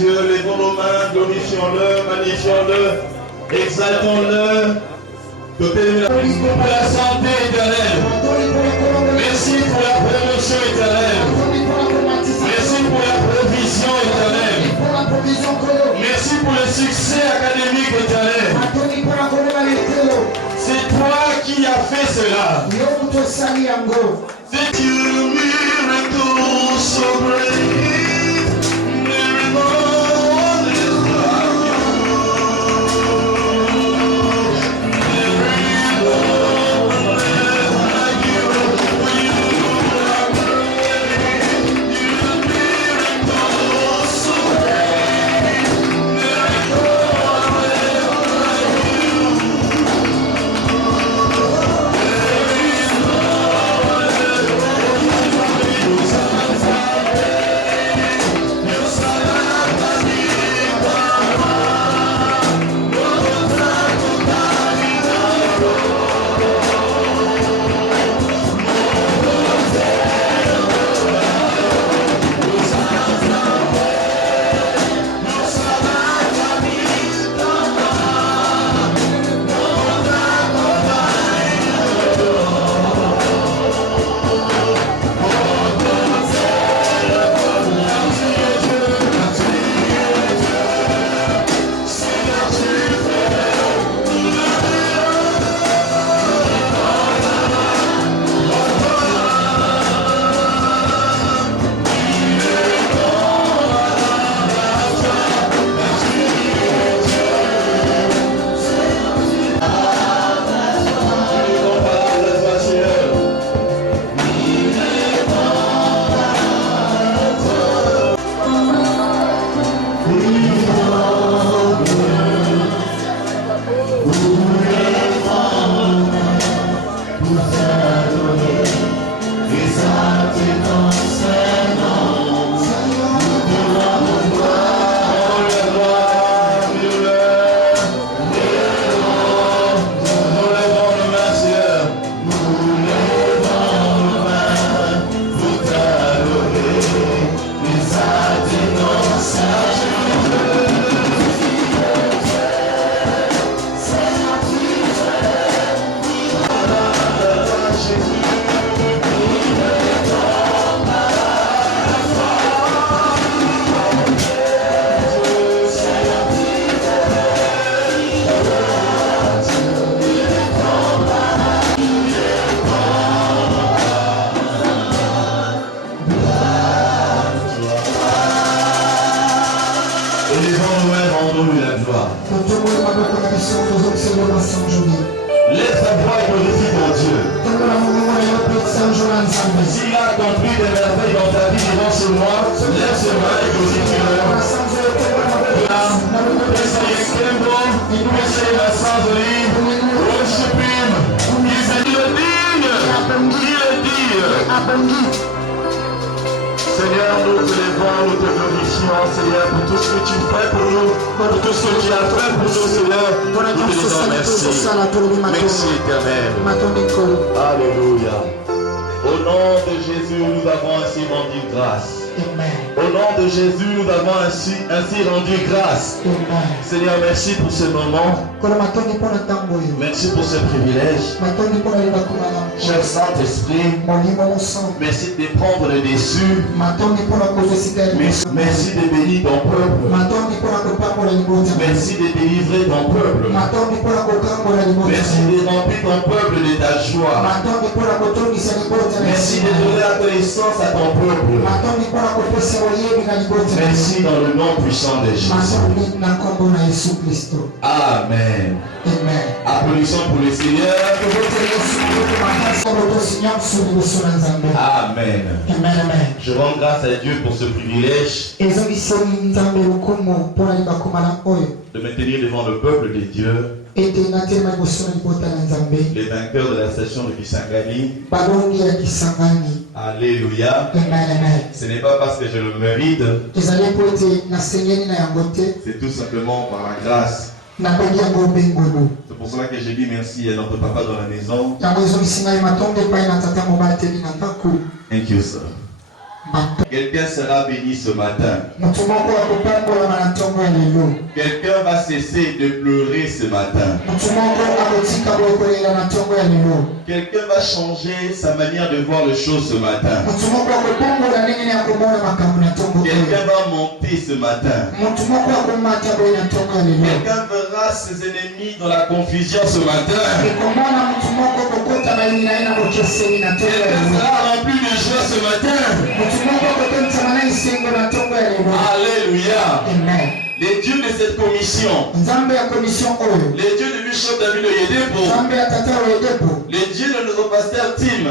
Dieu, lèvons nos mains, glorifions-le, magnifions-le, exaltons-le. Merci pour la santé éternelle. Merci pour la promotion éternelle. Merci pour la provision éternelle. Merci pour le succès académique éternel. C'est toi qui as fait cela. C'est Dieu, miracle so great. Lève ta voix et glorifie ton Dieu. S'il a accompli des merveilles dans ta vie devant ce mois, lève ce main et glorifie-le. Worship him. Seigneur, nous te lèvons, nous te glorifions, Seigneur, pour tout ce que tu fais pour nous, pour tout ce que tu as fait pour nous, Seigneur. Nous te disons merci. Merci éternel. Alléluia. Au nom de Jésus, nous avons ainsi rendu grâce. Amen. Au nom de Jésus, nous avons ainsi rendu grâce. Amen. Seigneur, merci pour ce moment. Merci pour ce privilège. Cher Saint-Esprit, merci de prendre le dessus. Merci de bénir ton peuple. Merci de délivrer ton peuple. Merci de remplir ton peuple de ta joie. Merci de donner la connaissance à ton peuple. Merci dans le nom puissant de Jésus. Amen. Amen. Applaudissons pour le Seigneur. Amen. Je rends grâce à Dieu pour ce privilège de me tenir devant le peuple de Dieu, les vainqueurs de la station de Kisangani. Alléluia. Ce n'est pas parce que je le mérite, c'est tout simplement par la grâce. C'est pour cela que j'ai dit merci à notre papa dans la maison. Thank you, sir. Quelqu'un sera béni ce matin. Quelqu'un va cesser de pleurer ce matin. Quelqu'un va changer sa manière de voir les choses ce matin. Quelqu'un va monter ce matin. Quelqu'un verra ses ennemis dans la confusion ce matin. Quelqu'un sera rempli de joie ce matin. Alléluia. Les dieux de cette commission, les dieux de Bishop David Oyedepo, les dieux de notre pasteur Tim,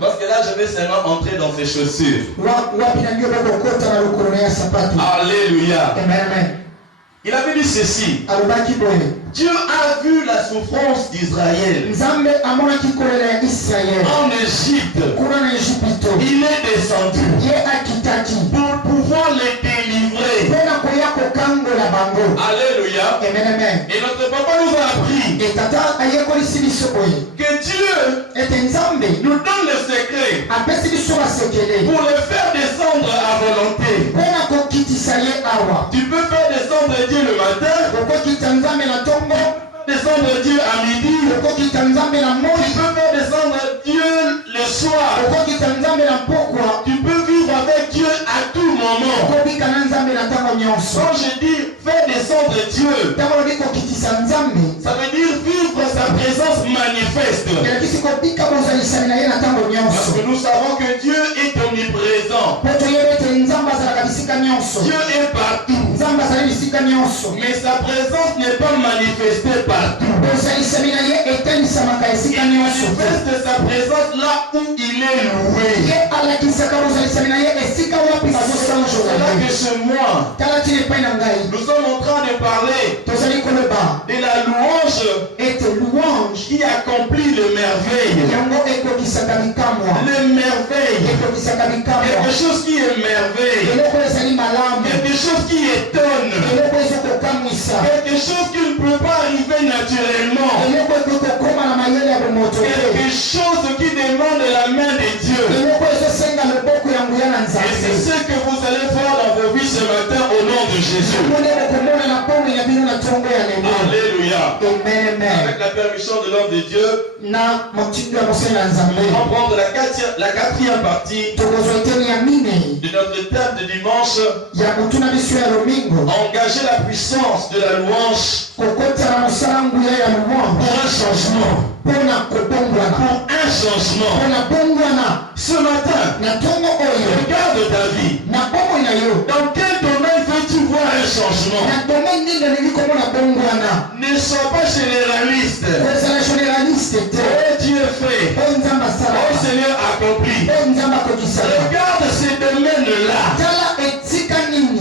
parce que là je vais seulement entrer dans ses chaussures. Alléluia. Il avait dit ceci. Dieu a vu la souffrance d'Israël en Égypte. Il est descendu pour pouvoir les délivrer. Alléluia. Et notre papa nous a appris que Dieu nous donne le secret pour le faire descendre à volonté. Tu peux faire descendre Dieu le matin, descendre Dieu à midi, tu peux faire descendre Dieu le soir, tu peux vivre avec Dieu à tout moment. Quand je dis faire descendre Dieu, ça veut dire vivre sa présence manifeste. Parce que nous savons que Dieu est omniprésent. Dieu est partout. Mais sa présence n'est pas manifestée partout. Il manifeste sa présence là où il est loué. C'est là que ce mois, nous sommes en train de parler de la louange qui accomplit le merveille. Le merveille. Quelque chose qui est merveille. Quelque chose qui étonne. Quelque chose qui ne peut pas arriver naturellement. Quelque chose qui demande la main de Dieu. Et c'est ce que vous allez voir dans vos vies ce matin au nom de Jésus. Alléluia. Avec la permission de l'homme de Dieu, nous allons prendre la quatrième partie de notre thème de dimanche. Engager la puissance de la louange pour un changement. Pour un changement. Ce matin, regarde ta vie. Dans quel domaine veux-tu voir un changement? Ne sois pas généraliste. Oh Dieu fait. Oh Seigneur accompli. Regarde ces domaines-là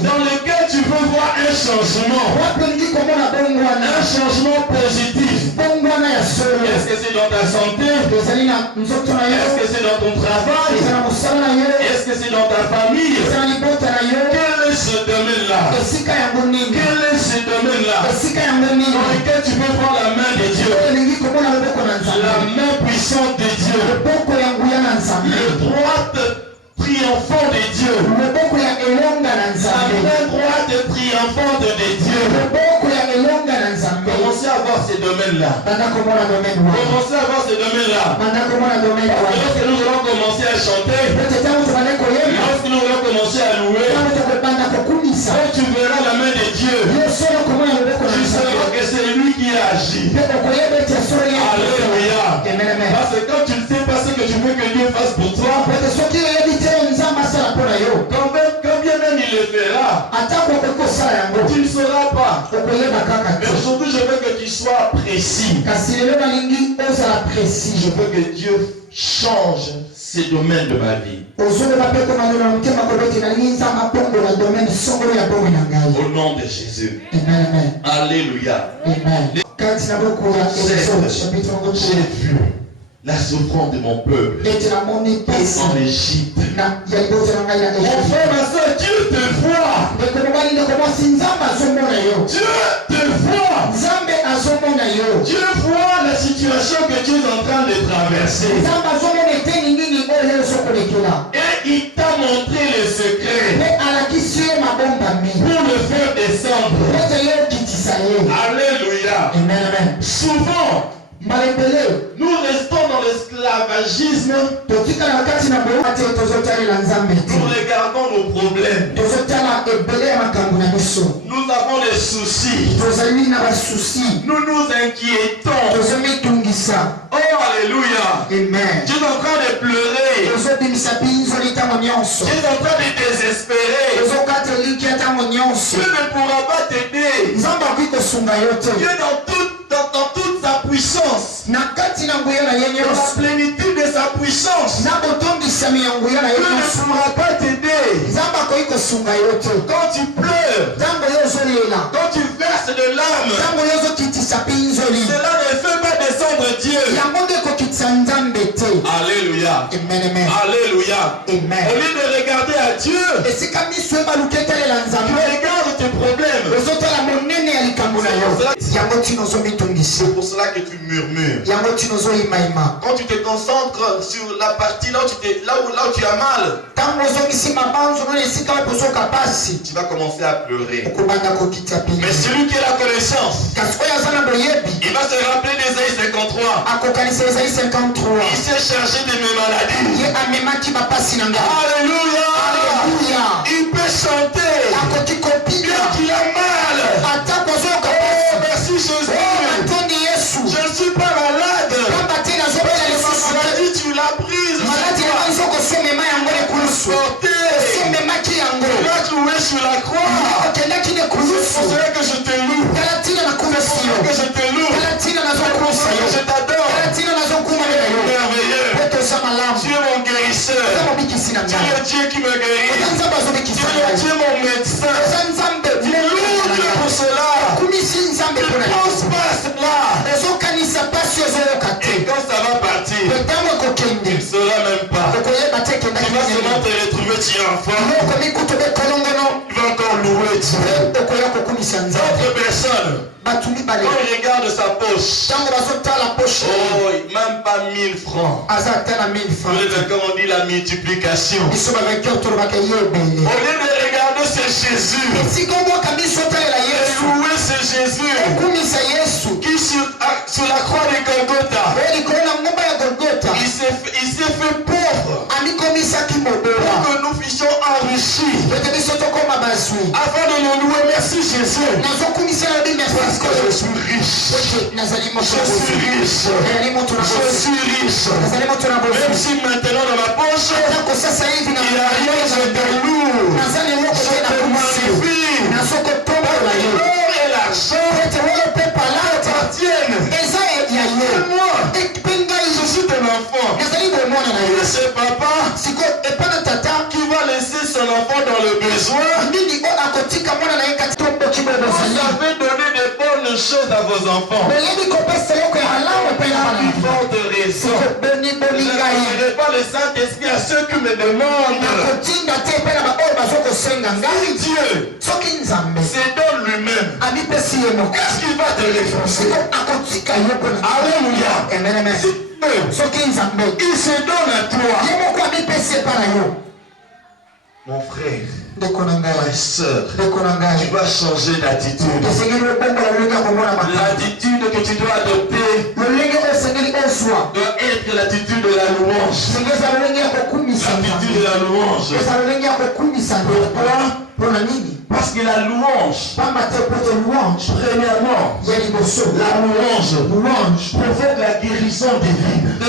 dans lesquels tu veux voir un changement. Un changement positif. Est-ce que c'est dans ta santé? Est-ce que c'est dans ton travail? Est-ce que c'est dans ta famille? Quel est ce domaine-là? Quel est ce domaine-là dans lequel tu peux voir la main de Dieu? La main puissante de Dieu. Le droit triomphant de Dieu. La main droite triomphante de Dieu. Commencez à voir ces domaines-là. Commencez à voir ces domaines-là. Lorsque nous allons commencer à chanter, lorsque nous allons commencer à louer, quand tu verras la main de Dieu, tu sauras que c'est lui qui agit. Alléluia. Parce que quand tu ne sais pas ce que tu veux que Dieu fasse pour toi, quand bien même il le fera, tu ne sauras pas. Mais aujourd'hui je veux que tu sois précis. Je veux que Dieu change ces domaines de ma vie. Au nom de Jésus. Alléluia. J'ai vu la souffrance de mon peuple en Égypte. Mon frère, ma soeur, Dieu te voit. Dieu te voit. Dieu voit la situation que tu es en train de traverser. Et il t'a montré le secret pour le faire souvent, nous restons dans l'esclavagisme. Nous regardons nos problèmes. Nous avons des soucis. Nous nous inquiétons. Oh, alléluia. Amen. Tu es en train de pleurer. Tu es en train de désespérer. Dieu ne pourra pas t'aider. Dieu dans toute sa puissance, dans la plénitude de sa puissance, Dieu ne pourra pas t'aider. Quand tu pleures, quand tu verses de larmes, cela ne fait pas descendre Dieu. Alléluia. Alléluia. Au lieu de regarder à Dieu, tu regardes tes problèmes. C'est pour cela que tu murmures. Quand tu te concentres sur la partie là où tu as mal, tu vas commencer à pleurer. Mais celui qui a la connaissance, il va se rappeler d'Ésaïe 53. Il s'est chargé de mes maladies. Alléluia. Il peut chanter. Bien qu'il a mal. Oh, merci Jésus. Je ne suis pas malade. Ma maladie, tu l'as prise. Tu l'as trouvé sur la croix. C'est pour cela que je te loue. C'est pour cela que je te loue. C'est pour cela que je t'adore. Merveilleux. Tu es mon guérisseur. Tu es le Dieu qui me guérit. Tu es le Dieu mon médecin. Tu es lourd Dieu pour cela. Ne pense pas à cela. Et quand ça va partir, tu ne sauras même pas. Tu vas seulement te retrouver, tu es enfant. Tu vas encore louer Dieu. D'autres personnes, quand il regarde sa poche, oh, même pas 1000 francs. Comme on dit la multiplication. Au lieu de regarder ce Jésus, et louer ce Jésus qui sur la croix de Golgotha, il s'est fait pauvre pour que nous fussions enrichis. Avant de le louer, merci Jésus. Parce que je suis riche. Je suis riche. Je suis riche. Même si maintenant dans ma poche, il n'y a rien, je te loue. Je te magnifie. L'or et l'argent appartiennent. Et moi, je suis ton enfant. Et c'est papa qui va laisser son enfant dans le besoin. Vous avez donné de bonnes choses à vos enfants. La plus forte raison. Je ne donnerai pas le Saint-Esprit à ceux qui me demandent. Dieu c'est donne lui-même. Est-ce qu'il va te réfléchir? Alléluia. Il se donne à toi. Mon frère, ma soeur, tu vas changer d'attitude. L'attitude que tu dois adopter doit être l'attitude de la louange. L'attitude de la louange. Pourquoi? Parce que la louange, premièrement, la louange provoque la guérison divine. La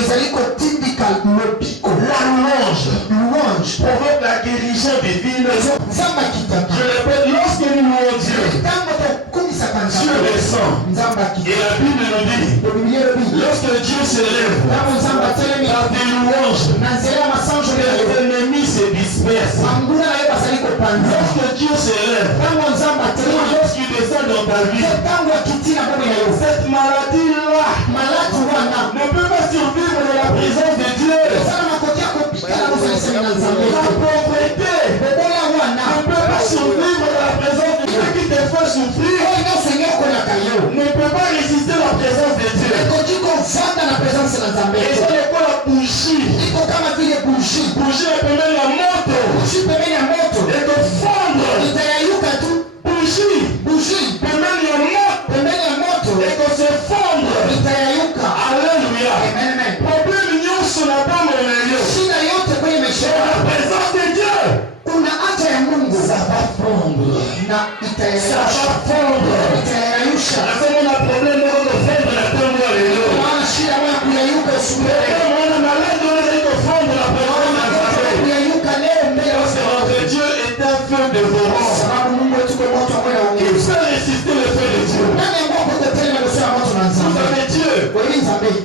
louange provoque la guérison divine. Je répète, lorsque nous louons Dieu, Dieu descend. Et la Bible nous dit, lorsque Dieu s'élève, par des louanges, les ennemis se dispersent. Lorsque Dieu s'élève, lorsqu'il descend dans ta vie, cette maladie-là ne peut pas survivre dans la présence de Dieu. La pauvreté ne peut pas survivre dans la présence de Dieu qui te fait souffrir. Ne peut pas résister à la présence de Dieu. Et c'est quoi la bougie? Bougie appelle la moto. Et de fondre. Bougie permet la moto. Et de se fondre. Ça va fondre. Comme on a problème de fondre la tombe à l'élo. On a malade de fondre la parole à la Dieu est un feu dévorant. Il peut résister le feu de Dieu. Vous avez Dieu.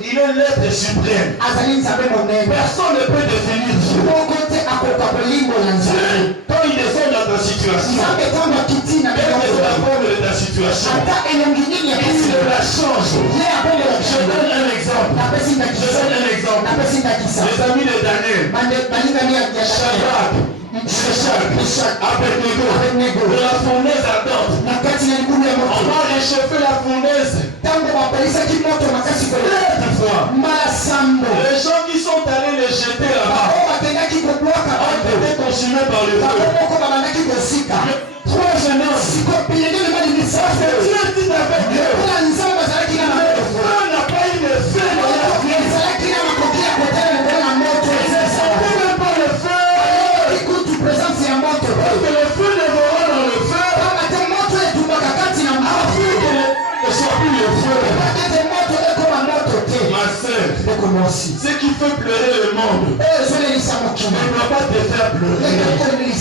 Il est l'être suprême. Personne ne peut définir Dieu. Quand il descend dans ta situation, quelle est la forme de ta situation, il la change. Je donne un exemple. Les amis de Daniel, Shadrach, Meshach, Abednego, de la fournaise ardente. On va réchauffer la fournaise. Les gens qui sont allés les jeter là-bas ont été consumés par le feu. 3 jeunesse. Dieu dit avec eux. Le feu n'a pas eu de feu. Ils ne sentaient même pas le feu. Parce que le feu dévorant dans le feu. Ne soit plus le feu. Ma sœur, ce qui fait pleurer le monde ne doit pas te faire pleurer. On dit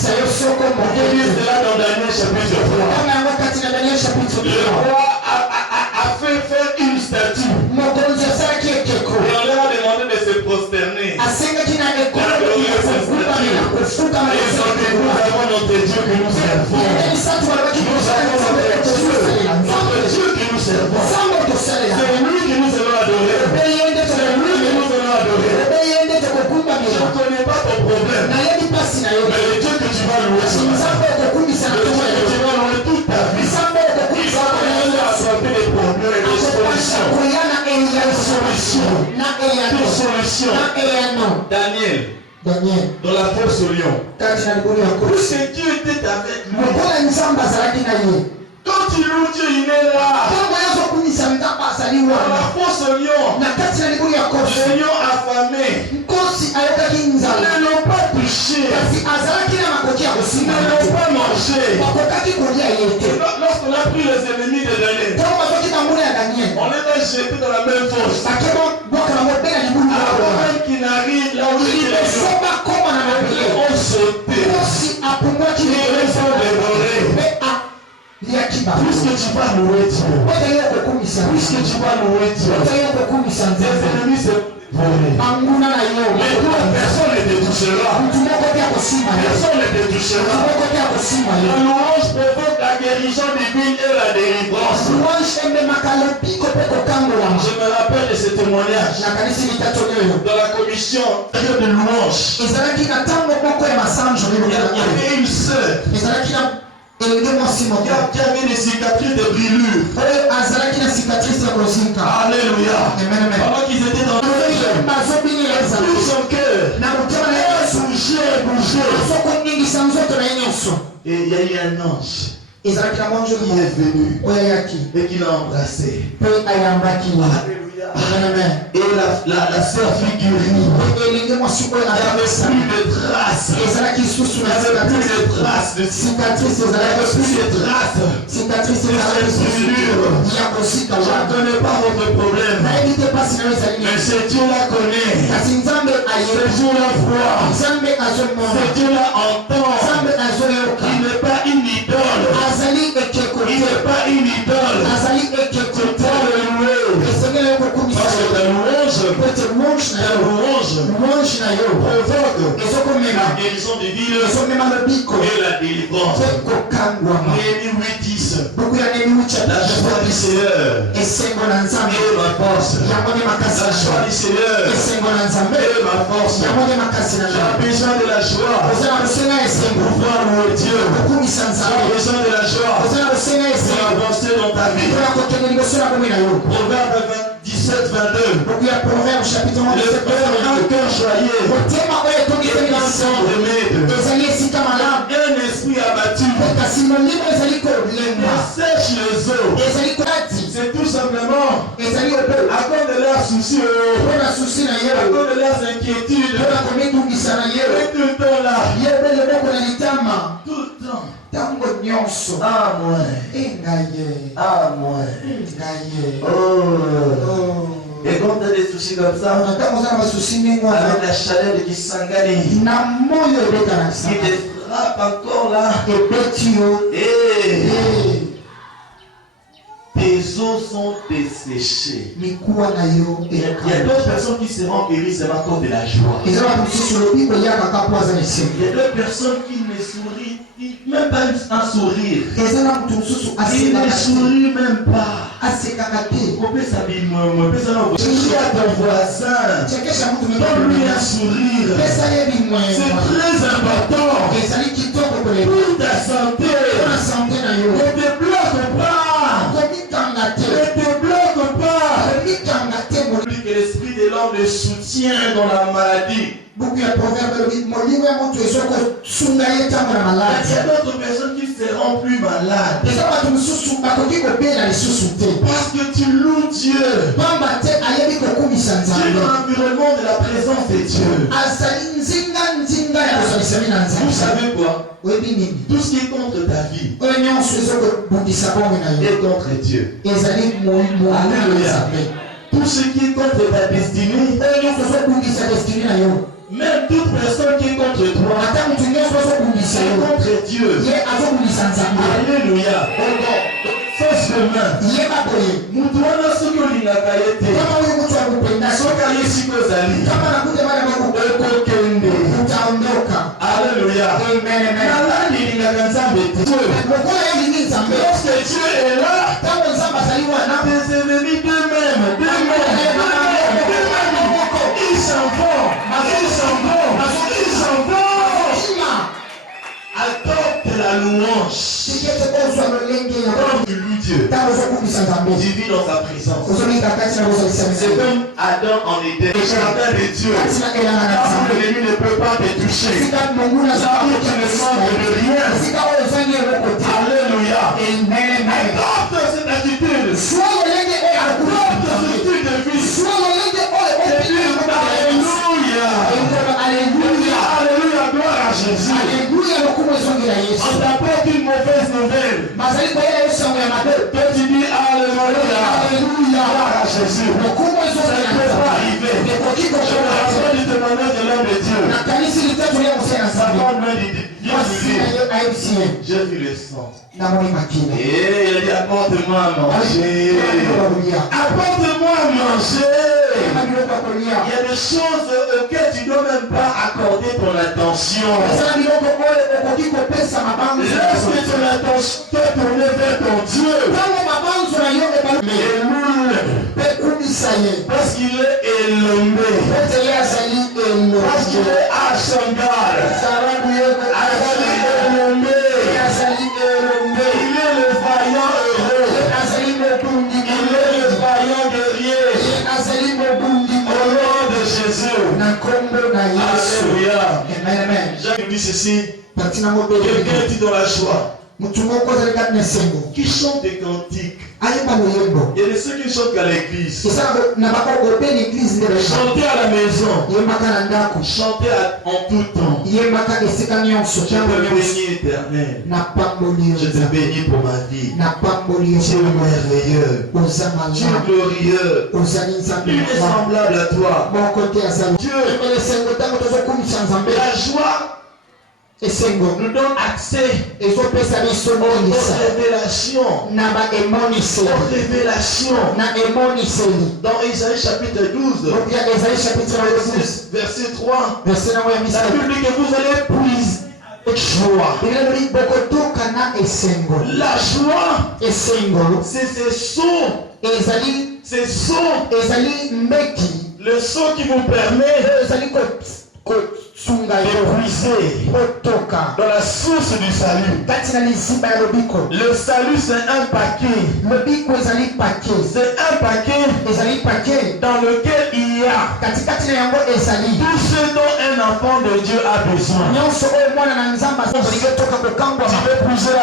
cela dans Daniel chapitre 3. Le roi a fait faire une statue. Et on leur a demandé de se prosterner. Et ils ont dit, nous avons notre Dieu que nous servons. Nous avons notre Dieu que nous servons. C'est lui que nous allons adorer. C'est lui que nous allons adorer. Je ne connais pas ton problème. Mais le Dieu que tu vas louer, le Dieu que tu vas louer toute ta vie, il va commencer à sortir des problèmes et des solutions. Daniel, dans la fosse au lion, puisque Dieu était avec lui. Quand il loue Dieu, il est là. Dans la fosse au lion, les lions affamés ne l'ont pas touché, ne l'ont pas mangé. Lorsqu'on a pris les ennemis de Daniel, on les a jetés dans la même fosse. Avant même qu'il n'arrive là où il est, ils ont sauté, ils les ont dévorés. Puisque tu vas louer Dieu, puisque tu vas louer Dieu, tes ennemis se volent. Mais toi, personne ne te touchera. Personne ne te touchera. La louange provoque la guérison divine et la délivrance. Je me rappelle de ce témoignage dans la commission de louange. Il y avait une sœur qui avait des cicatrices de brûlure. Alléluia. Pendant qu'ils étaient dans le feu, tout son cœur bougeait. Et il y a eu un ange qui est venu et qui l'a embrassé. Alléluia. Et la sœur fut guérie. Il n'y avait plus de traces. Il n'y avait plus de traces de cicatrices. Il n'y avait plus de traces de brûlures. Je ne connais pas votre problème. Mais ce Dieu-là connaît. Ce Dieu-là voit. Ce Dieu-là entend. Il n'est pas une idole. Il n'est pas une idole. C'est toi le louer. Parce que la louange provoque la guérison divine et la délivrance. Néhémie 8:10. La joie du Seigneur est ma force. La joie du Seigneur est ma force. J'ai besoin de la joie pour pouvoir louer Dieu. J'ai besoin de la joie pour avancer dans ta vie. Proverbe 17-22. Le cœur joyeux est un sang remède. Un esprit abattu sèche les eaux. C'est tout simplement à cause de leurs soucis, à cause de leurs inquiétudes. Et tout le temps là, tout temps. Tango nyonso. Ah, moi. Engaye. Ah, moi. Engaye. Oh. Et quand tu as des soucis comme ça, avec la chaleur de Kisangani, qui te frappe encore là, et tes os sont desséchés. Il y a d'autres personnes qui seront guéries seulement à cause de la joie. Il y a d'autres personnes qui ne sourient, même pas un sourire. Ils ne sourient même pas. On peut s'habiller, on peut s'habiller. Tu à ton voisin, donne-lui un sourire. C'est très important pour ta santé. Ne te bloque pas. Ne te bloque pas. Que l'esprit de l'homme le soutient dans la maladie. Il y a d'autres personnes qui seront plus malades. Parce que tu loues Dieu. Tu es dans l'environnement de la présence de Dieu. Vous savez quoi? Tout ce qui est contre ta vie est contre Dieu. Alléluia. Tout ce qui est contre ta destinée, même toute personne qui est contre toi, c'est contre Dieu. Alléluia. Fais ce main. Moutouna Sokoli Nakayete. Sokaye Sikozali. Ekokende. Alléluia. Lorsque Dieu est là, tes ennemis d'eux-mêmes, ils s'en vont. Adopte la louange. Quand tu loues Dieu, tu vis dans sa présence. C'est comme Adam en Éden, le jardin de Dieu. L'ennemi ne peut pas te toucher. Ça veut dire que tu ne manques de rien. Alléluia. Adopte cette attitude. Adopte ce style de vie. Alléluia. Alléluia. Gloire à Jésus. On t'apporte une mauvaise nouvelle. Toi tu dis Alléluia. Gloire à Jésus. Ça ne peut pas arriver. Je me rappelle du témoignage de l'homme de Dieu. Sa femme m'a dit, j'ai vu le sang. Et il a dit, apporte-moi à manger. Apporte-moi à manger. Il y a des choses auxquelles tu ne dois même pas accorder ton attention. Lorsque ton attention est tournée vers ton Dieu, parce qu'il est éloigné, parce qu'il est à Shanghai, il est le vaillant heureux, il est le vaillant guerrier. Au nom de Jésus. Alléluia. Jacques dit ceci. Quelqu'un dit dans la joie, qui chante des cantiques. Il y a ceux qui chantent à l'église. Chanter à la maison. Chanter en tout temps. Je te bénis éternel. Je te bénis pour ma vie. Tu es merveilleux. Tu es glorieux. Tu es semblable à toi. Dieu, la joie nous donne accès aux révélations. Dans Isaïe chapitre 12, verset 3, la Bible dit que vous allez puiser joie. La joie, c'est ce son. Le son qui vous permet de puiser dans la source du salut. Le salut, c'est un paquet. C'est un paquet dans lequel il y là. katikati na yango ezali Tout ce dont un enfant de Dieu a besoin. nyonso oyo mwana na nzambe olingi toka kokangwama Tu veux épouser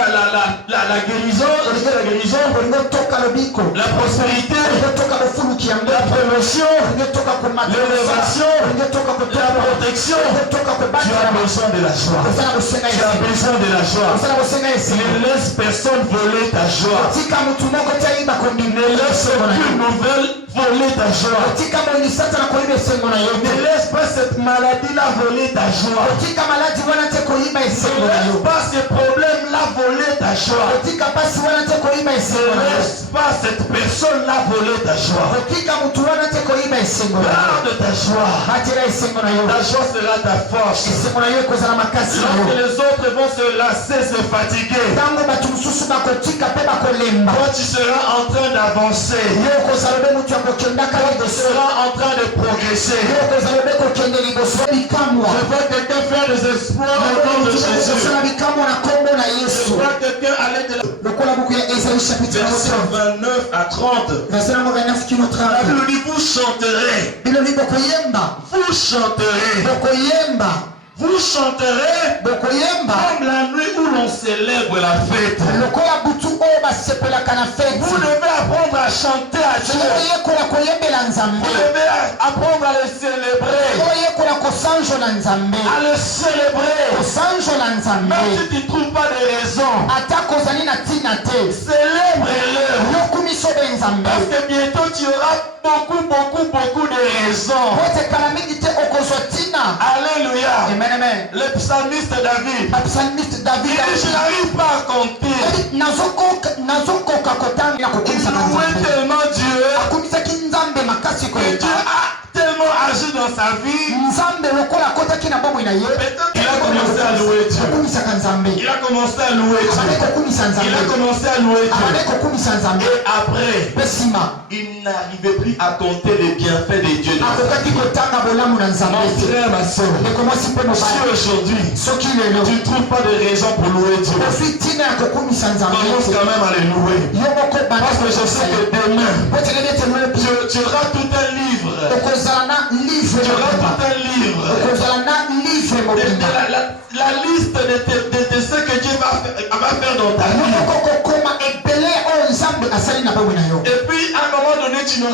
la guérison, olingi toka lobiko la prospérité, olingi toka bofuluki yango la promotion, olingi toka l'élévation, olingi toka la protection. olingi toka Tu as besoin de la joie. kozala bosenga Tu as besoin de la joie. kozala bosenga Ne laisse personne voler ta joie. tika mutu moko te ayiba kondima Ne laisse aucune nouvelle voler ta joie. tika molini satana koyiba esengo na yo Ne laisse pas cette maladie-là voler ta joie. tika maladi wana te koyiba Ne esengo na laisse yo pas ce problème-là voler ta joie. tika pasi wana te koyiba Ne esengo na yo laisse pas cette personne-là voler ta joie. tika mutu wana te koyiba esengo na yo Garde ta joie. batela esengo na yo Ta joie sera ta force. esengo na yo ekozala makasi na Lorsque yo les autres vont se lasser, se fatiguer, ntango bato mosusu bakotika mpe bakolemba toi tu seras en train d'avancer. yo okozala mpe mutu ya kokendaka Tu liboso seras en train de progresser. yo okozala mpe kokende liboso bikamwa Je vois quelqu'un faire des espoirs au nom de Jésus. kosala bikamwa na kombo na Je yesu vois quelqu'un aller de la lokola buku ya Esaïe chapitre verset 29 à 30. verset nango 29 kino La 30 Bible dit vous chanterez, bilobi bokoyemba vous chanterez, bokoyemba vous chanterez bokoyemba comme la nuit où l'on célèbre la fête. lokola butu oyo basepelaka na feti Vous devez apprendre à chanter à Dieu. oyekola koyembela nzambe Vous devez apprendre à le célébrer, oyekola kosanjola nzambe à le célébrer. kosanjola nzambe Même si tu ne trouves pas de raison, ata kozali na ntina te célèbre-le. yokumiso be nzambe Parce que bientôt tu auras beaucoup de raisons. otekala mingi te okozwa ntina Alléluia. amen amen Le psalmiste David, bapsalmiste il david dit, je n'arrive pas à compter. nazokoka kotanga Il kokumisaka louait nzambe tellement Dieu akumisaki nzambe makasi que Dieu koleka a tellement agi dans sa vie. nzambe lokola akotaki na bomoi na ye Peut-être qu'il a commencé à louer Dieu. kokumisaka nzambe Il a commencé à louer abande Dieu. kokumisa Il a nzambe commencé à louer abande Dieu. kokumisa nzambe Et après, mpe nsima il n'arrivait plus à compter les bienfaits de Dieu. akokaki kotanga bolamu na nzambe Mon te frère, ma soeur, ekomwasi mpe si mobali aujourd'hui soki lelo tu ne trouves pas de raison pour louer Dieu, ozwi ntina ya kokumisa nzambe commence te quand même à le louer. yo moko Parce que je sais que demain, oteleli ete lobi tu auras tout un livre. okozala na livre Tu auras mobimba tout un livre. okozala na livre mobimba La liste de ce que Dieu va faire dans ta yo vie. moko kokoma ebele oyo nzambe asali na bomoi na yo Et puis à un moment donné, tu ne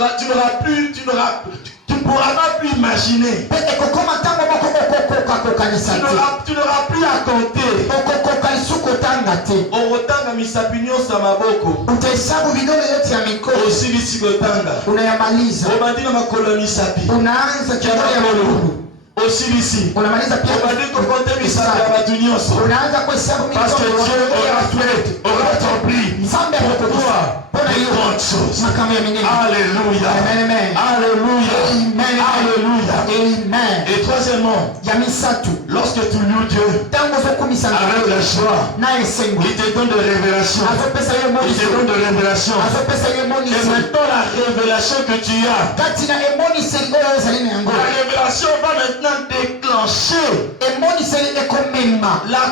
pourras pas plus imaginer. mpe ekokoma ntango moko okokoka kokanisa te Tu n'auras plus à compter. okokoka lisu kotanga te Orotanga misapinyo sa maboko. utahesabu vidole yote ya mikono Osilisi kotanga. unayamaliza Obandi na makolo misapi. unaanza kidole ya miguu Osilisi. unamaliza pia Obandi kokote misapi ya batu nyonso. unaanza kuhesabu Parce que mikono Dieu aura accompli nzambe pour akokosa toi mpona de yo grandes choses. makambo ya minene Alléluia. amen amen Alléluia. amen Alléluia. amen Et troisièmement, ya misatu lorsque tu loues Dieu ntango ozokumisa avec la joie, na esengo il te donne de révélations. azopesa yo Il te emoniso donne de révélations. azopesa yo Et emoniso maintenant, la révélation que tu as, kati na emoniseli oyo ezali na yango la révélation va maintenant déclencher emoniseli ekomema la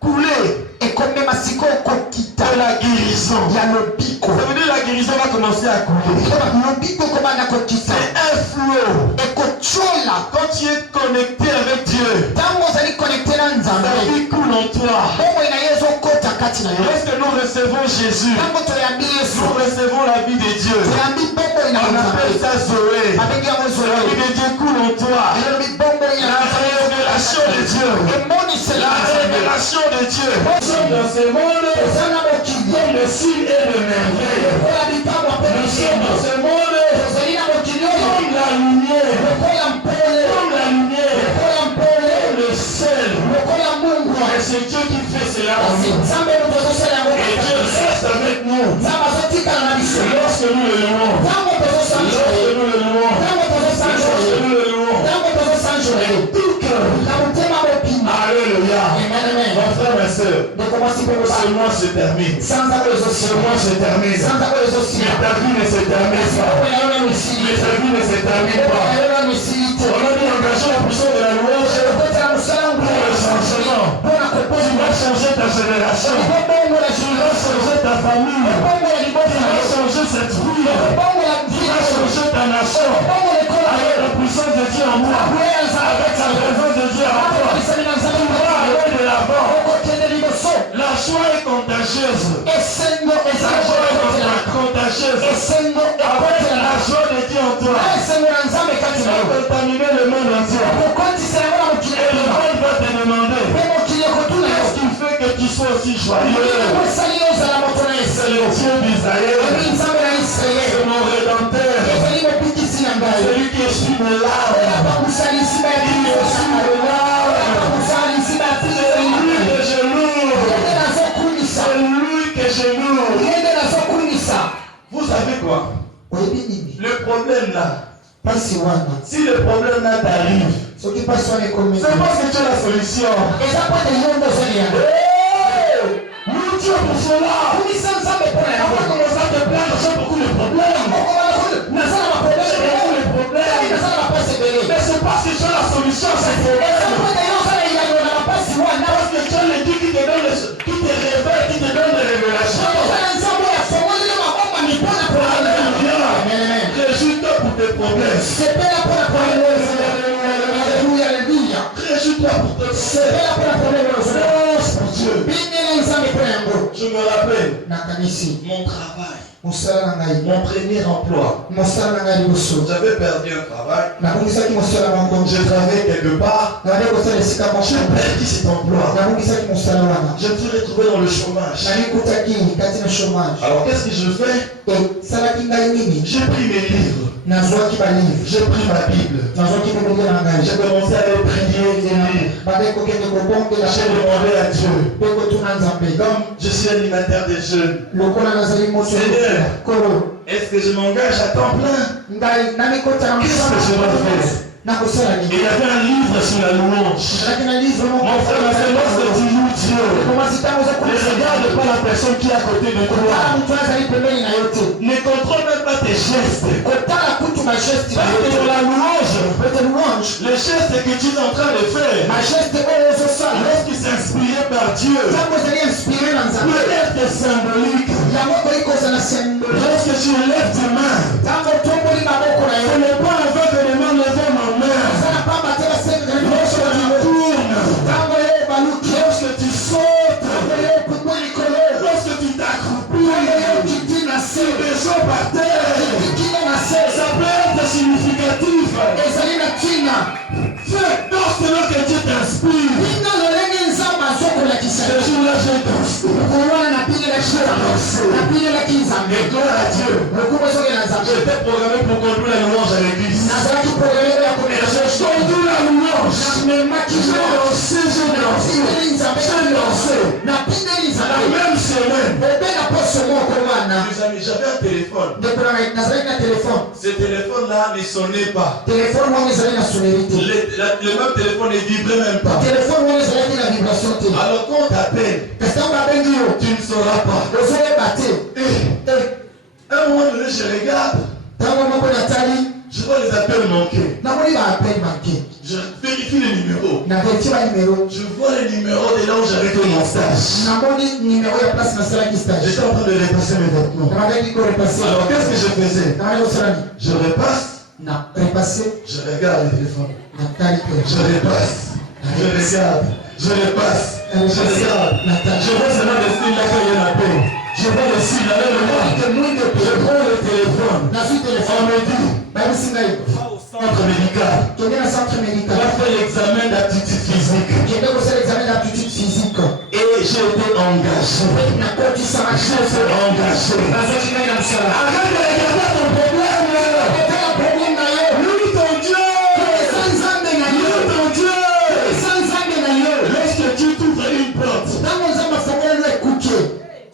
coulée ekomema sikoyo kokita de la guérison. ya lobiko Ça veut dire que la guérison va commencer à couler. lobiko ekobanda kokita C'est un flot. ekotyola Quand tu es connecté avec Dieu, ntango ozali connecte na sa nzambe vie coule en toi. bomoi na ye ezokota kati na yo Lorsque nous recevons Jésus, ntango toyambi yesu nous recevons la vie de Dieu. toyambi bomoi na On appelle nzambe ça Zoé. babengi yango La vie zoe de Dieu coule en toi. elobi bomoi La na nzambe révélation de Dieu. emoniseli La na nzambe révélation de Dieu. Nous sommes dans ce monde eza na mokili comme le signe et le merveille. lokola bikamwa mpe Nous sommes dans ce monde ozali na mokili oyo comme la lumière, lokola mpole comme la lumière, lokola mpole comme le sel. lokola mungwa Et c'est Dieu qui fait cela. kasi nzambe moto azosala yango Et Dieu reste avec nous. nzambe azotikala na biso Lorsque nous le louons, ntango tozosanjoe lorsque nous le louons, ntango lorsque tozosanjoe nous le louons, ntango tozosanjoe tout cœur. na motema mopima Alléluia. amen amen Mon frère, ma soeur, ndekomwasi mpe ce mobali mois se termine. sanza oyo Ce ezosila mois se termine. sanza oyo Mais ezosila ta vie ne se termine pas. oyo nayo nano esili Mais ta vie ne se termine oyo pas. nayo nano esili te On a dit engageons la puissance de la louange okotela mosala pour le changement. mpona Tu kopola vas changer ta génération. ekobongola Tu vas changer ta famille. ekobongola libota Tu na vas yo changer cette ville. ekobongola Tu vas changer ta nation. ekobongola ekola Avec la puissance puissance de Dieu en moi, avec la présence de Dieu en toi, tu vas aller de l'avant. La joie est contagieuse. La joie est contagieuse. Avec la joie de Dieu en toi, tu vas contaminer le monde entier. Et le monde va te demander, qu'est-ce qui fait que tu sois aussi joyeux? C'est le Dieu d'Israël. C'est mon rédempteur. Celui qui essuie mes larmes. Il essuie mes larmes. C'est lui que je loue. C'est lui que je loue. Vous savez quoi? Le problème là, si le problème là t'arrive, c'est parce que tu as la solution. Nous Dieu pour cela. On va commencer à te plaindre sur beaucoup de problèmes. Mais c'est parce que tu as la solution à ces problèmes. Parce que tu as le Dieu qui te révèle, qui te donne des révélations. Réjouis-toi pour tes problèmes. Réjouis-toi pour tes problèmes. Pour Dieu. Je me rappelle mon travail, mon premier emploi. J'avais perdu un travail. Je travaillais quelque part. J'ai perdu cet emploi. Je me suis retrouvé dans le chômage. Alors qu'est-ce que je fais? J'ai pris mes livres. J'ai pris ma Bible. J'ai commencé à les prier et lire. J'ai demandé à Dieu. Comme je suis animateur des jeunes, Seigneur, est-ce que je m'engage à temps plein? Qu'est-ce que je dois faire? Et il y avait un livre sur la louange. Mon frère, ma soeur, lorsque tu loues Dieu, ne regarde pas la personne qui est à côté de toi. Ne contrôle même pas tes gestes. Parce que dans la louange, les gestes que tu es en train de faire, lorsqu'il s'inspirait par Dieu, peut être symbolique. Lorsque tu lèves tes mains, ce n'est pas avant que les mains lèvent ma main. Lorsque tu tournes, lorsque tu sautes, lorsque tu t'accroupis, les gens par terre, ça peut être significatif. Lorsque que Dieu t'inspire, ce jour-là, je t'inspire. Et gloire à Dieu. J'étais programmé pour conduire la louange à l'église. Et je conduis la louange. J'ai lancé. La même semaine. Mes amis, j'avais un téléphone. Ce téléphone-là ne sonnait pas. Le même téléphone ne vibrait même pas. Alors quand on t'appelle, tu ne sauras pas. Un moment donné, je regarde. Je vois les appels manqués. Je vérifie les numéros. Je vois les numéros de là où j'avais fait mon stage. J'étais en train de repasser mes vêtements. Alors qu'est-ce que je faisais? Je repasse. Je regarde le téléphone. Je repasse. Je regarde. Je repasse. Je regarde. Je vois seulement le style là quand il y a un appel. Je vois le style là, je prends le téléphone. On me dit, centre médical. On a fait l'examen d'aptitude physique. Et j'ai été engagé. Arrête de regarder ton problème. Loue ton Dieu. Loue ton Dieu. Lorsque tu t'ouvres une porte,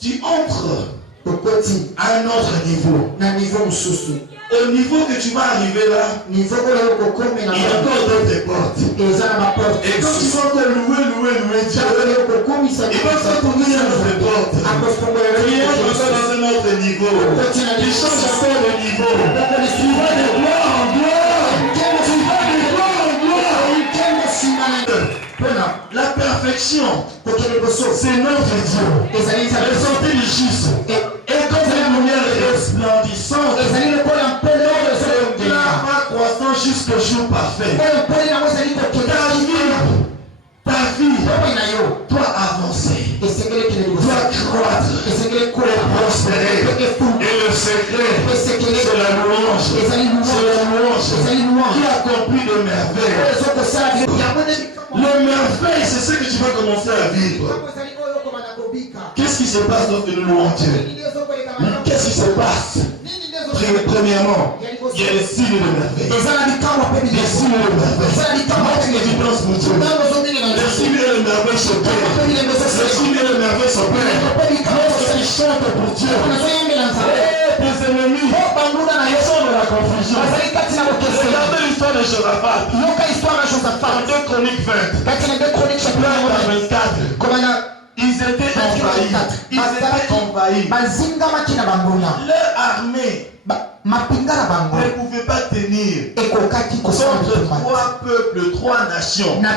tu entres à un autre niveau. Au niveau que tu vas arriver là, il y a encore d'autres portes. Et quand tu vas encore louer Dieu, il va se tourner à notre porte. Il entre dans un autre niveau. Il change encore de niveau. Tu vas de gloire en gloire. La perfection, c'est notre Dieu. Elle sortait du juste. Et quand elle est lumière resplendissante, va croissant jusqu'à jusqu'au jour parfait. Ta vie doit avancer, doit croître et prospérer. Et le secret, c'est la louange. C'est la louange qui accomplit de merveilles. Le merveille, c'est ce que tu vas commencer à vivre. Qu'est-ce qui se passe lorsque nous louons Dieu? Qu'est-ce qui se passe? Premièrement, il y a les signes de merveille. Les signes de merveille. Montre l'évidence pour Dieu. Les signes de merveille s'opèrent. Les signes de merveille s'opèrent. Lorsque tu chantes pour Dieu, tes ennemis sont de la confusion. Regardez l'histoire de Josaphat. En 2 Chroniques 20. Chapitre 24. Ils étaient envahis. Leur armée ne pouvait pas tenir contre 3 peuples, 3 nations. Les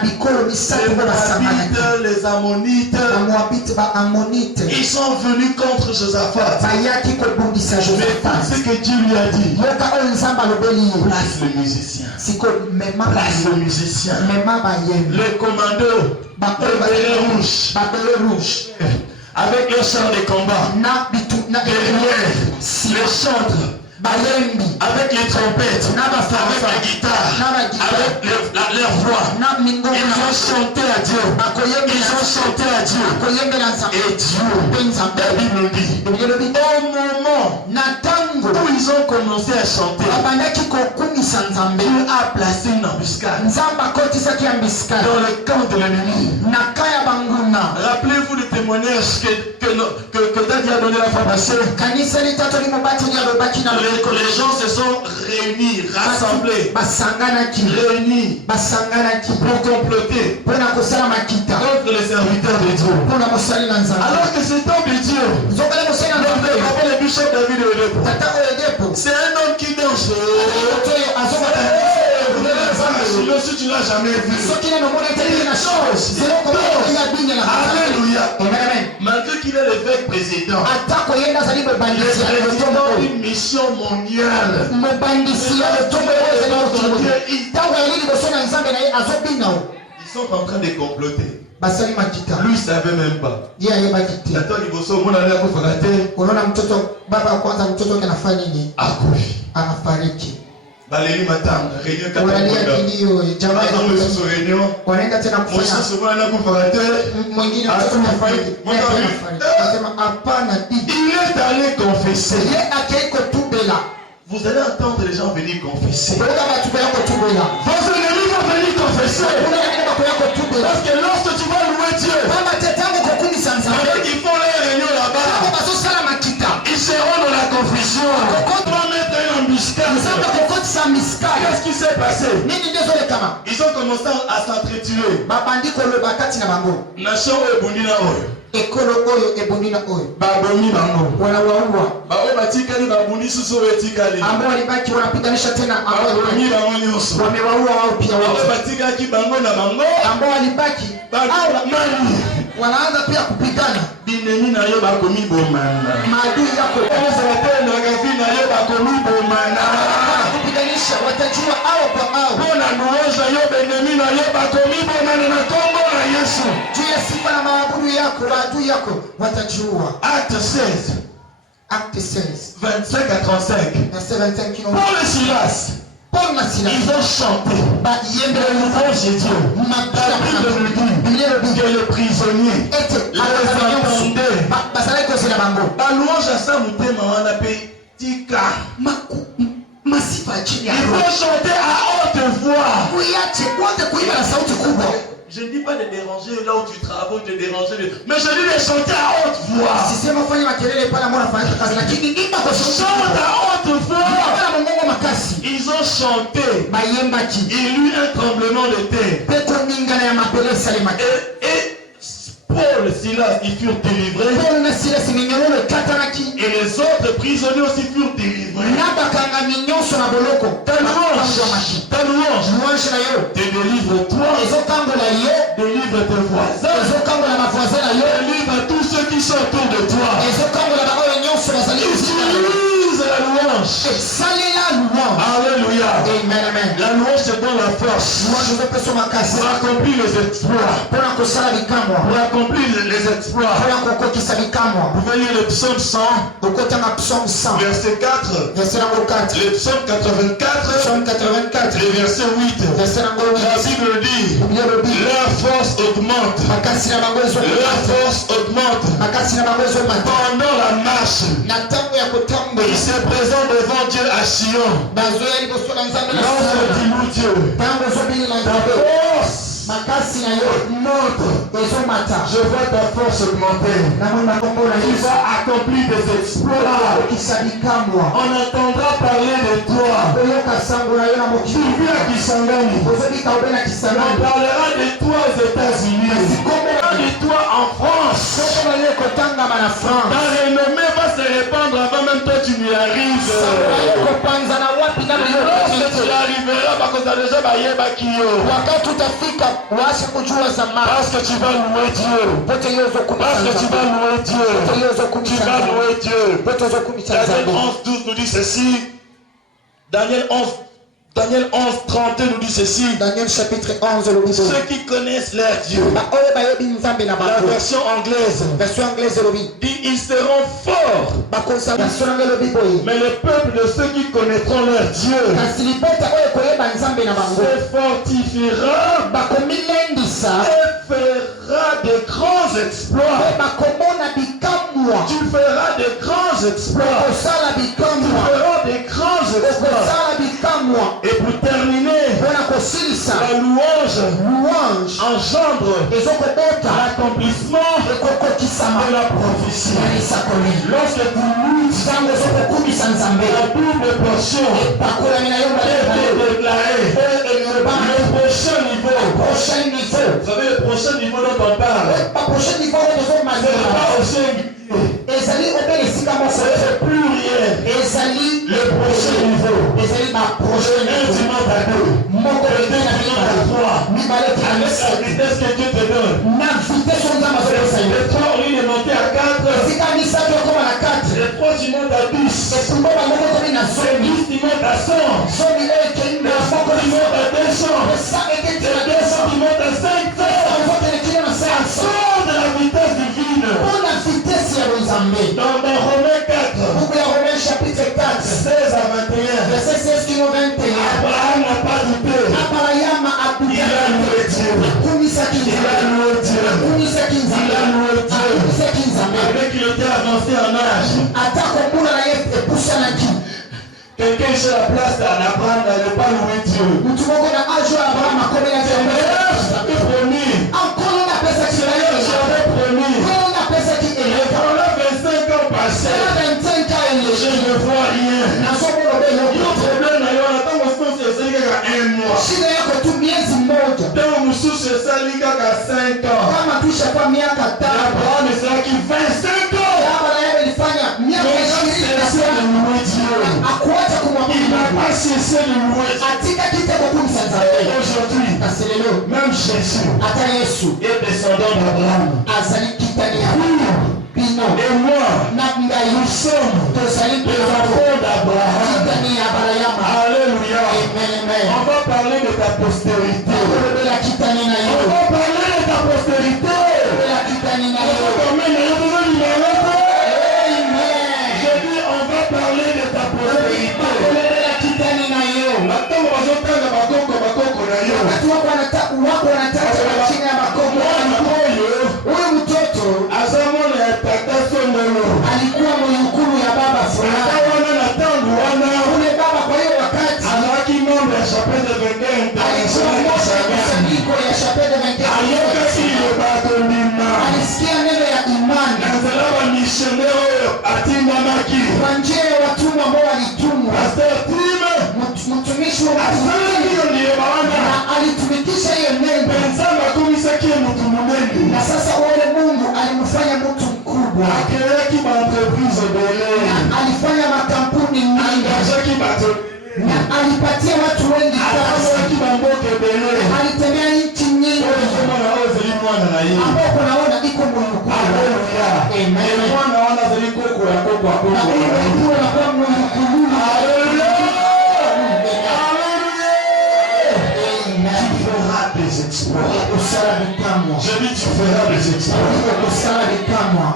Moabites, les Ammonites. Ils sont venus contre Josaphat. Mais c'est ce que Dieu lui a dit. Place le musicien. Place le musicien. Le commando. Babel rouge. Avec le char de combat. Les chantres. Avec les trompettes, avec la guitare, avec leur voix, ils ont chanté à Dieu. Et Dieu, la Bible dit, au moment où ils ont commencé à chanter, Dieu a placé une embuscade dans le camp de l'ennemi. Rappelez-vous le témoignage que Daddy a donné la fois passée. Les gens se sont réunis, rassemblés, pour comploter contre les serviteurs de Dieu. Alors que cet homme de Dieu, le bishop David Oyedepo, c'est un homme qui danse. Si tu ne l'as jamais vu, alléluia. Malgré qu'il est l'évêque président, il est président d'une mission mondiale. Ils sont en train de comploter. Lui, il ne savait même pas. Valérie Matang, réunion il est allé confesser. Vous allez entendre les gens venir confesser. Vos ennemis vont venir confesser. Parce que lorsque tu vas louer Dieu, avec ils font leur réunion là-bas, ils seront dans la confusion. On va mettre une embuscade. Qu'est-ce qui s'est passé? Ils ont commencé à s'entretuer. Nation ebundina oyo. Ekolo oyo ebundina oyo. Babomi bango. Wanawaua. Bao batikali babundi susu wetikali. Ambao walibaki wanapiganisha tena babomi bango nyonso. Wamewaua wao pia wao. Batikaki bango na bango. Ambao walibaki mali. Wanaanza pia kupigana. Binemi na yo bakomi bomana. Maadui yako. Ezatenda gafi na yo bakomi bomana. Kupiganisha watajua hao kwa hao. Bona nuoza yo benemi na yo bakomi bomana na Kongo na Yesu. Juu ya sifa na maabudu yako, maadui yako watajua. Acte 16. Acte 16. 25 à 35. Verset 25 qui nous Paul et Silas. Ils ont chanté le louange de Dieu. La Bible nous dit que les prisonniers les attendaient. La louange à ça nous dit tika. Ils vont chanter à haute voix. Je ne dis pas de déranger là où tu travailles, de déranger, mais je dis de chanter à haute voix. Chante à haute voix. Ils ont chanté. Il y eut un tremblement de terre. Et Paul, Silas, ils furent délivrés. Et les autres prisonniers aussi furent délivrés. Ta louange te délivre toi, délivre tes voisins, délivre tous ceux qui sont autour de toi. Utilise la louange. Alléluia. Alléluia. Amen. La La louange te donne la force pour accomplir les exploits. Pour accomplir les exploits. Vous voyez le psaume 100, verset 4. Le psaume 84, le verset 8. La Bible dit, leur force augmente. Leur force augmente. Pendant la marche, il se présente devant Dieu à Sion. Lorsque tu loues Dieu, ta force augmente. Je vois ta force augmenter. Tu vas accomplir des exploits. On entendra parler de toi. Tu viens à Kisangani. On parlera de toi aux États-Unis. On parlera de toi en France. Ta renommée va se répandre avant même toi tu n'y arrives. Lorsque tu arriveras, parce que tu as déjà baillé Bakio. Parce que tu vas louer Dieu. Parce que tu vas louer Dieu. Tu vas louer Dieu. Daniel 11:12 nous dit ceci. Daniel 11:32 nous dit ceci. Daniel chapitre 11, le livre. Ceux qui connaissent leur Dieu. La version anglaise dit ils seront forts. Mais le peuple de ceux qui connaîtront leur Dieu se fortifiera et fera de grands exploits. Tu feras de grands exploits. Tu feras de grands exploits. Et pour terminer, la louange engendre l'accomplissement de la prophétie. Lorsque tu loues, la double portion est déclarée. Le prochain niveau. Vous savez, le prochain niveau dont on parle, c'est pas au singulier. C'est pluriel. Le prochain niveau. Un dimanche à deux. Le dimanche à trois. Avec la vitesse que Dieu te donne. Les trois au lieu de monter à 4. Les trois tu montes à 10. Les 10 tu montes à 100. Les 100 tu montes à 200. Les 200 tu montes à 500. De la vitesse divine. Dans Romains 4, chapitre 4, 16 à 21, verset 16 qui nous 21. Abraham n'a pas douté. Il a loué Dieu. Il a loué Dieu. Avec qu'il était avancé en âge. Quelqu'un sur la place d'Abraham n'avait pas loué Dieu. J'avais promis. Pendant 25 ans passés, je ne vois rien. Le problème, on attend qu'on se fasse un mois. Donc, nous sommes sur ça, il y a 5 ans. Abraham est là qui 25 ans. Il n'a pas cessé de louer. Aujourd'hui, même Jésus est descendant d'Abraham. Et moi, nous sommes des enfants d'Abraham. Alléluia. On va parler de ta postérité. On va parler de ta postérité. Je dis, on va parler de ta postérité. Alikuwa mjukuu ya baba fulani. Ule baba kwa hiyo wakati alikuwa kusanyiko ya Chapelle de alisikia neno ya imani kwa njia ya watumwa ambao walitumwa. Mtumishi wa na alitumikisha hiyo neno, na sasa wale Mungu alimfanya mtu mkubwa, alifanya makampuni mengi, na alipatia watu wengi kazi, alitembea nchi nyingi ambao kunaona iko Mungu. fera des exploits.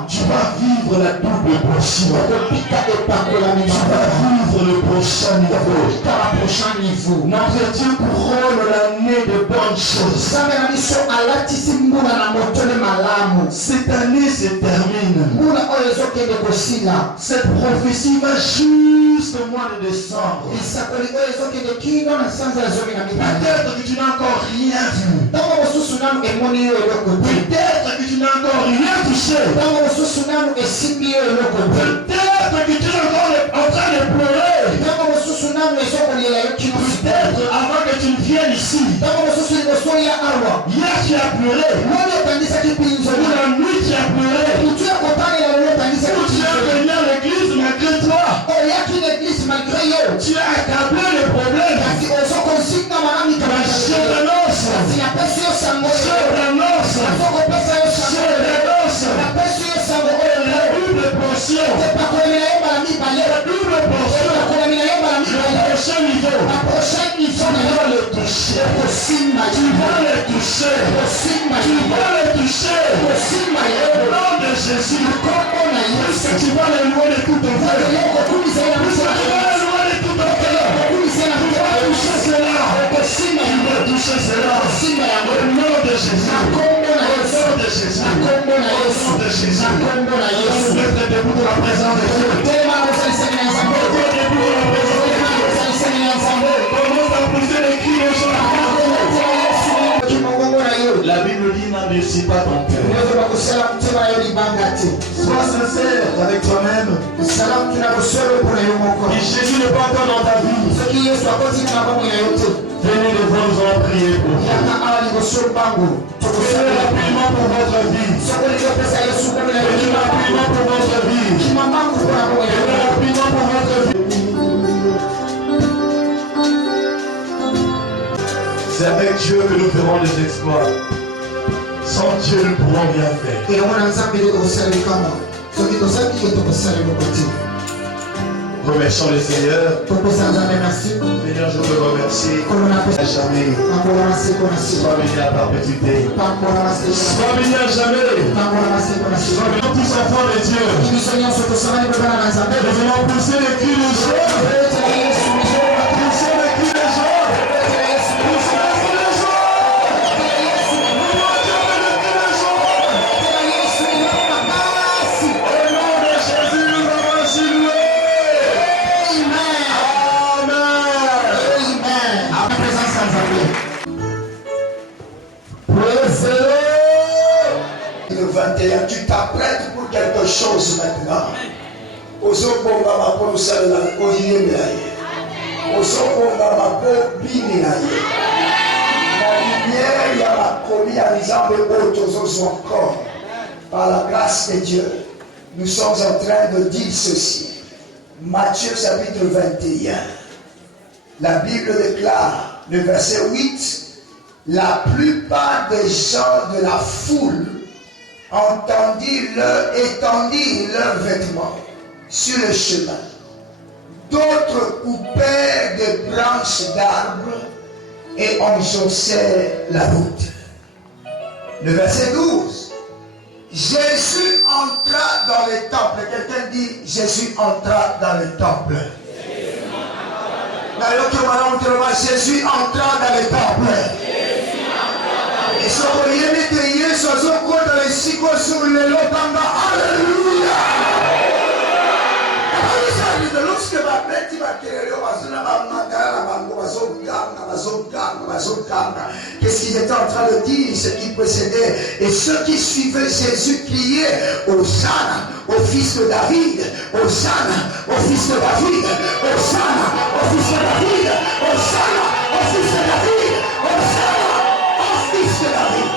Tu vas vivre la double portion. Tu vas vivre le prochain niveau. Notre Dieu couronne l'année de bonnes choses. Cette année se termine. Cette prophétie va juste au mois de décembre. Peut-être que tu n'as encore rien vu. Peut-être que tu n'as encore rien touché. Peut-être que tu es encore en train de pleurer. Peut-être avant que tu ne viennes ici. Hier tu as pleuré. La nuit tu as pleuré. Tu es venu à l'église malgré toi. Tu as accablé le problème. Je renonce. La double portion. Le prochain niveau. Tu vas le toucher. Au nom de Jésus. Tu vas le louer de tout ton cœur. Toucher cela. Au nom de Jésus. Être debout de la présence de Dieu. Commence à pousser les cris aux gens. La Bible dit n'endurcis pas ton cœur. Sois sincère avec toi-même. Et Jésus n'est pas encore dans ta vie. Venez devant nous en prier pour vous. Venez rapidement pour votre vie. Venez rapidement pour votre vie. Venez rapidement pour votre vie. C'est avec Dieu que nous ferons des exploits. Sans Dieu, nous ne pourrons rien faire. Remercions le Seigneur. Seigneur, je te remercie. Jamais. Sois béni à perpétuité. Sois béni à jamais. Sois béni tous enfants de Dieu. Nous allons pousser les cris de joie. Tu t'apprêtes pour quelque chose maintenant. Par la grâce de Dieu, nous sommes en train de dire ceci. Matthieu chapitre 21. La Bible déclare, le verset 8, la plupart des gens de la foule étendirent leurs vêtements sur le chemin. D'autres coupèrent des branches d'arbres et enjôcèrent la route. Le verset 12. Jésus entra dans le temple. Quelqu'un dit, Jésus entra dans le temple. Jésus entra dans le temple. Alléluia. Qu'est-ce qu'ils étaient en train de dire, ce qui précédait? Et ceux qui suivaient Jésus criaient, Hosanna au fils de David, Hosanna au fils de David, Hosanna au fils de David, Hosanna au fils de David, Hosanna au fils de David.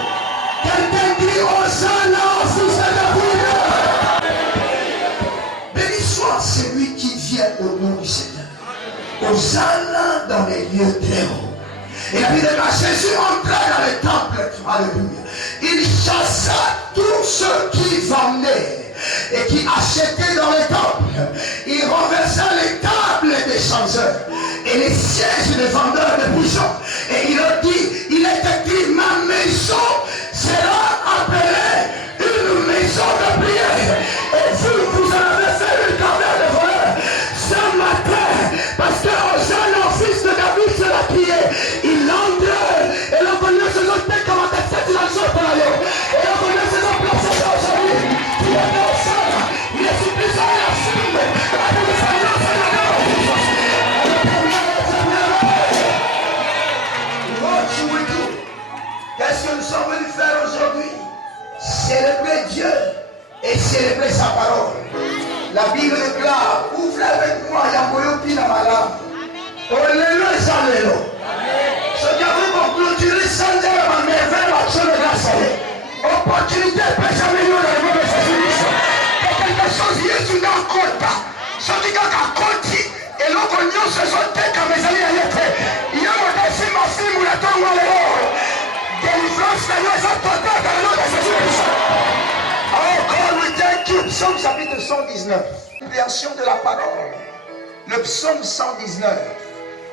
Quelqu'un dit Hosanna au fils de David. Béni soit celui qui vient au nom du Seigneur. Hosanna dans les lieux très hauts. Et la Bible dit, Jésus entra dans le temple, alléluia. Il chassa tous ceux qui vendaient et qui achetaient dans le temple. Il renversa les tables des changeurs et les sièges des vendeurs de bouchons. Et il a dit, il est écrit, ma maison sera appelée kota soki kaka koti eloko nyonso ezotekama ezali na ye te ye moto asimba fimbu na ntongo lelo délivrance na yo eza total dans le nom de Jésus. Oh God, we thank you. Psaume chapitre 119, version de la parole. Le psaume 119,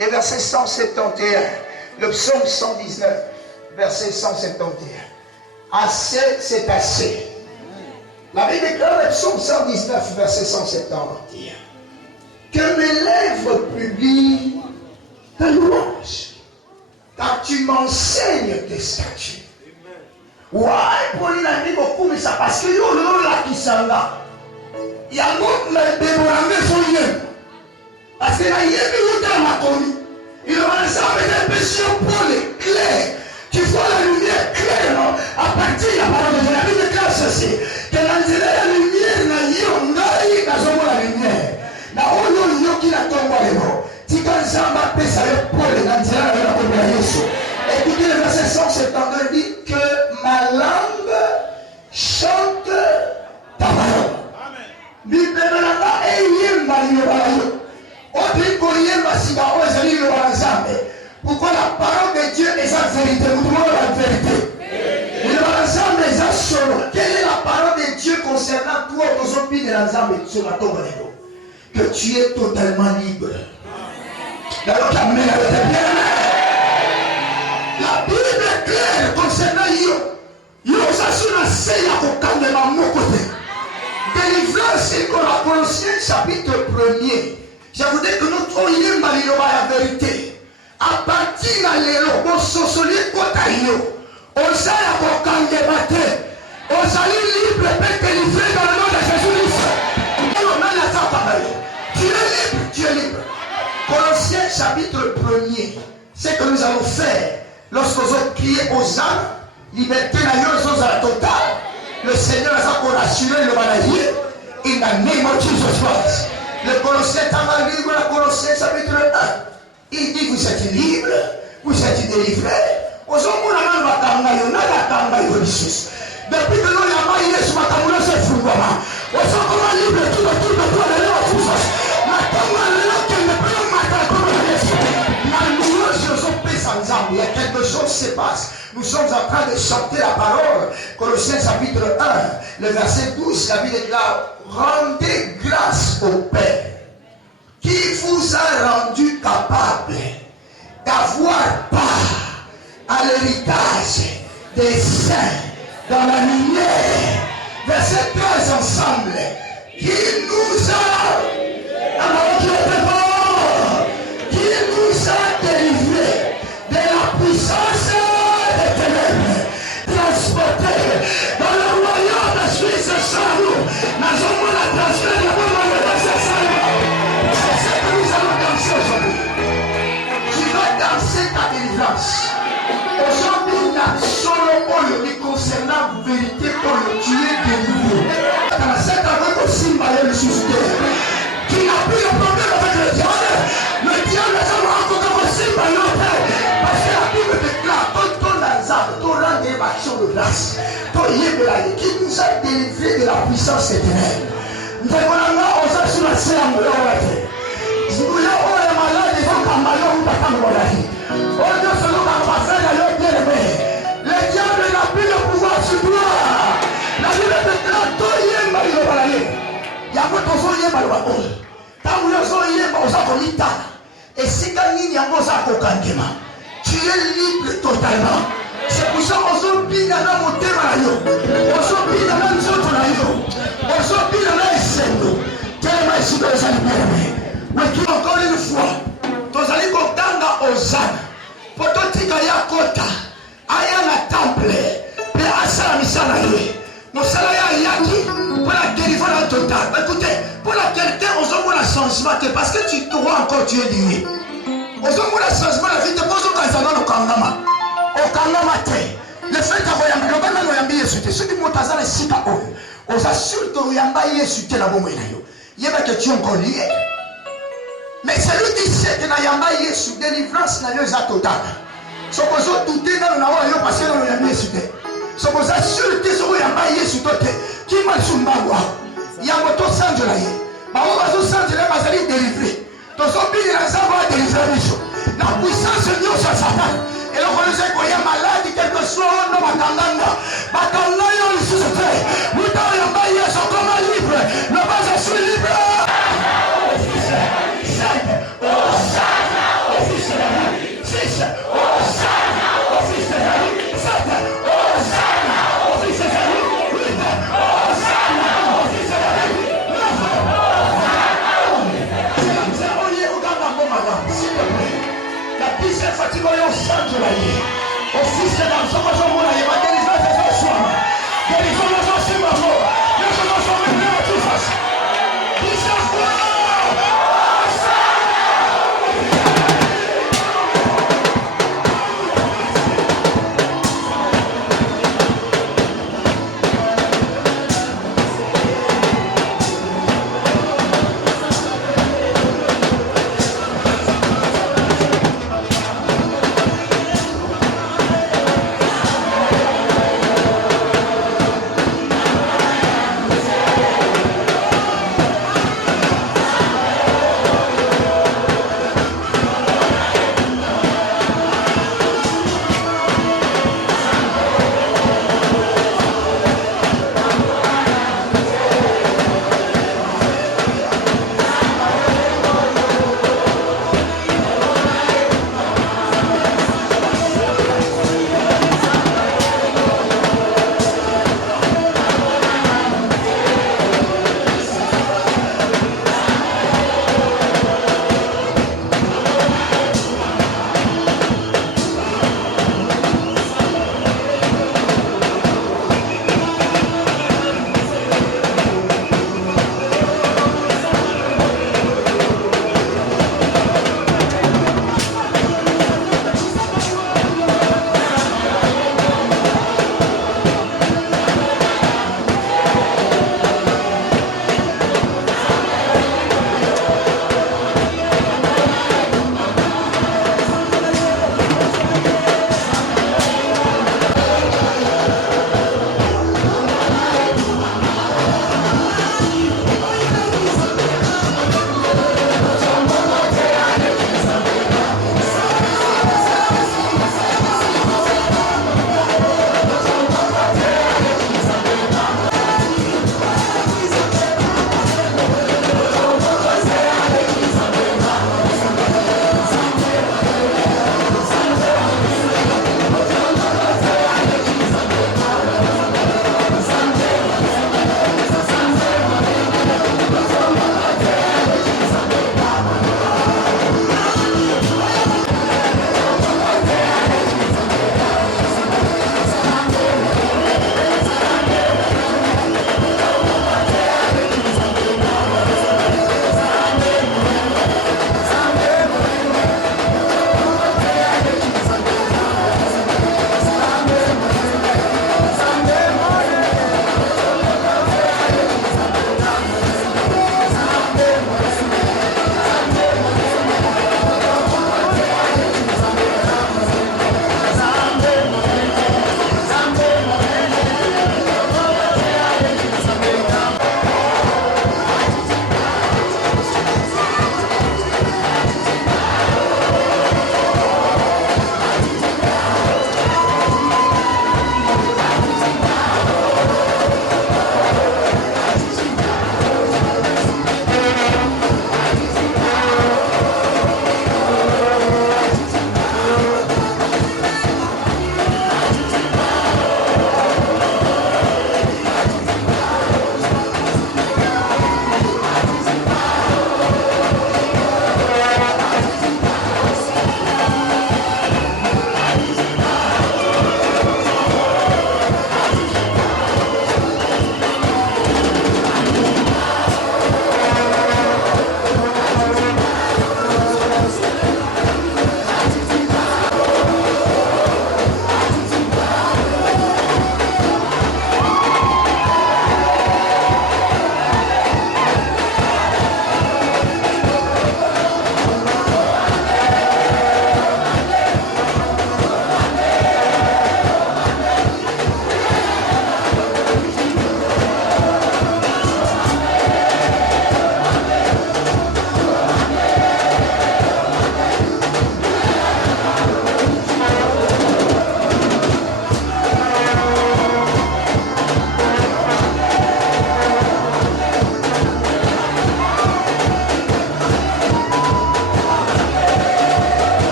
les versets 171. Le psaume 119, verset 171. Assez, c'est assez. La Bible déclare le psaume 119, verset 171. Que mes lèvres publient ta louange, car tu m'enseignes tes statuts. Ouais, pour lui, la Bible beaucoup, ça parce que yo le la qui s'en va. Il y a beaucoup de démorangés sur lui. Parce que là, il y a ma connu. Il va ensemble des péchés pour les clairs. Tu vois la lumière claire, non? À partir de la parole de la Bible déclare ceci. Que la lumière n'a yongai dans la lumière. Na oyo yo qui la tombe les mots. Tika nzamba pesa le pole na nzela na kombe ya Yesu. Écoutez le verset 172 dit que ma langue chante ta parole. Bibelanga eyemba liyoba yo. Odi koyemba sika o ezali liyoba nzambe. Pourquoi la parole de Dieu est sa vérité? Vous demandez la vérité. Liyoba nzambe est sa solo. Quelle est la parole de Dieu concernant toi aujourd'hui de l'ensemble sur la tombe de l'eau? Que tu es totalement libre. Alors la Bible est claire concernant yo. Yo s'assure c'est la cocagne de mon côté. Délivrance c'est comme la Colossiens chapitre 1er. Je vous dis que nous trouvons la vérité. À partir de l'élo, on se souvient de yo. On sait la cocagne de matin. On s'allie libre et délivré dans le nom de Jésus-Christ. Tu es libre, tu es libre. Colossiens chapitre 1er, c'est que nous allons faire lorsque nous allons crier aux âmes, liberté na yo à la totale. Le Seigneur a rassuré le maladie. In the name of Jesus Christ. Le Colossiens t'en libre, la Colossiens chapitre 1. Il dit vous êtes libre, vous êtes délivré. Aux hommes on a depuis que nous avons eu ce matin, nous sommes fous. On s'en comment libre tout le monde. Il y a quelque chose qui se passe. Nous sommes en train de chanter la parole. Colossiens chapitre 1, le verset 12, la Bible déclare: rendez grâce au Père qui vous a rendu capable d'avoir part à l'héritage des saints dans la lumière. Verset 13 ensemble. Qui nous a délivrés de la puissance des ténèbres, transportés dans le royaume de Suisse sans nous. Nous avons la transfert de la bonne de c'est ce que nous allons danser aujourd'hui. Tu vas danser ta délivrance. Aujourd'hui, la solo oyo concernant la vérité oyo tu es délivré. Dans cette année aussi, le suscité. Qui n'a plus de problème avec le diable est encore aussi malheureux. Parce que la Bible déclare ton azar, ton rang d'action de grâce, ton yébelaï qui nous a délivré de la puissance éternelle. Nous avons osé sur la scène de l'oralité. Nous avons les malades, ils vont comme malheur ou pas comme l'oralité. Oh Dieu, selon la passage à leur bien-aimé, le diable n'a plus de pouvoir sur toi. La Bible déclare ton yébelaï. Il y a votre son yébelaï. Tant que son yébelaï, et si tu es libre totalement. C'est pour ça qu'on s'en pille dans mon terrain. On s'en pille dans notre zone. On s'en pille dans notre scène. Tellement ici dans les animés. Mais encore une fois, tu as dit qu'on t'a aux âmes. Pour toi, tu as kota. Aya na temple. Mais à ça, la mission à lui. Nous sommes yaki pour la délivrance totale. Écoutez, pour la qualité, on s'en voit le changement. Parce que tu crois encore, tu es lié. On s'en voit le changement. La vie de Bozo Kazana au Kangama. Au Kangama te. Le fait d'avoir un peu de Yambi et Sute. Ceux qui m'ont tasé les Sika Oyo. On s'assure que Yamba et Sute la bombe. Il y a que tu es encore lié. Mais celui qui sait que Yamba et Sute, délivrance n'a pas totale. Ce qu'on a douté dans le Nawa, parce que nous Yambi et Sute. Ce qu'on a sûr que ce qu'on a sur toi, qui m'a sur ma voix. Il y a un moto sans de la bango bazosantela bazali délivrer tozobinela nzambe adélivre biso na puissance nyonso ya satani eloko nyonso ekoya maladi quelque soit no bakanganga bakanga yo lisusu te muta oyo mbai yesu akoma libre loba je suis